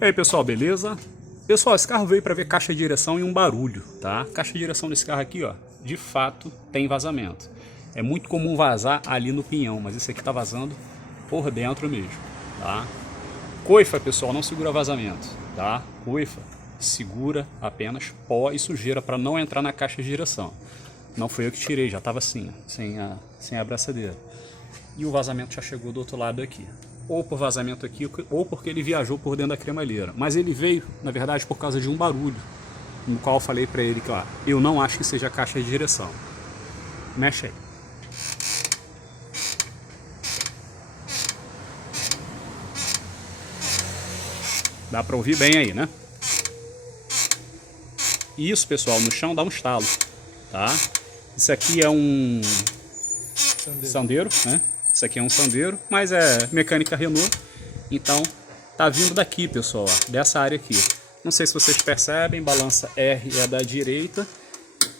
E aí pessoal, beleza? Pessoal, esse carro veio para ver caixa de direção e um barulho, tá? Caixa de direção desse carro aqui, ó, de fato tem vazamento. É muito comum vazar ali no pinhão, mas esse aqui tá vazando por dentro mesmo, tá? Coifa, pessoal, não segura vazamento, tá? Coifa segura apenas pó e sujeira para não entrar na caixa de direção. Não foi eu que tirei, já tava assim, sem a abraçadeira. E o vazamento já chegou do outro lado aqui. Ou por vazamento aqui, ou porque ele viajou por dentro da cremalheira. Mas ele veio, na verdade, por causa de um barulho, no qual eu falei para ele que, ó, eu não acho que seja caixa de direção. Mexe aí. Dá para ouvir bem aí, né? Isso, pessoal, no chão dá um estalo, tá? Isso aqui é um sandeiro, né? Isso aqui é um sandeiro, mas é mecânica Renault. Então, tá vindo daqui, pessoal, ó, dessa área aqui. Não sei se vocês percebem, balança R é da direita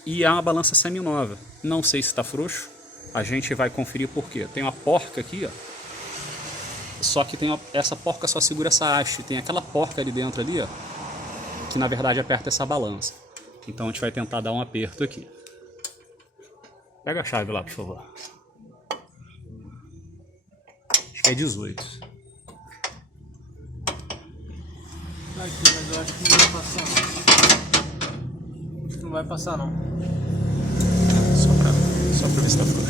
e é uma balança semi-nova. Não sei se está frouxo, a gente vai conferir por quê. Tem uma porca aqui, ó. Só que essa porca só segura essa haste. Tem aquela porca ali dentro, ali, ó, que na verdade aperta essa balança. Então a gente vai tentar dar um aperto aqui. Pega a chave lá, por favor. Acho que é 18. Aqui, mas eu acho que não vai passar não. Acho que não vai passar não. Só pra ver se tá frouxo.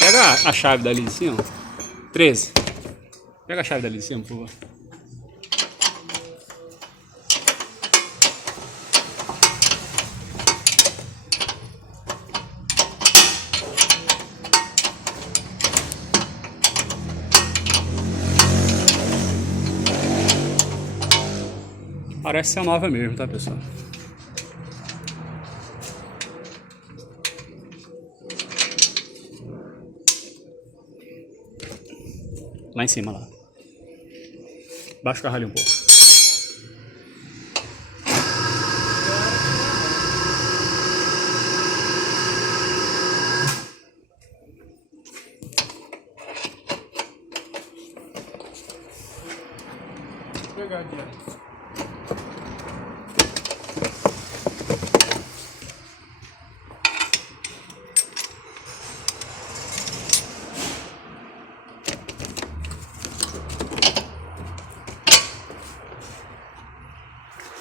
Pega a chave dali de cima. 13. Pega a chave dali de cima, por favor. Parece ser nova mesmo, tá, pessoal? Lá em cima, lá. Baixa o carro ali um pouco. Vou pegar adiante.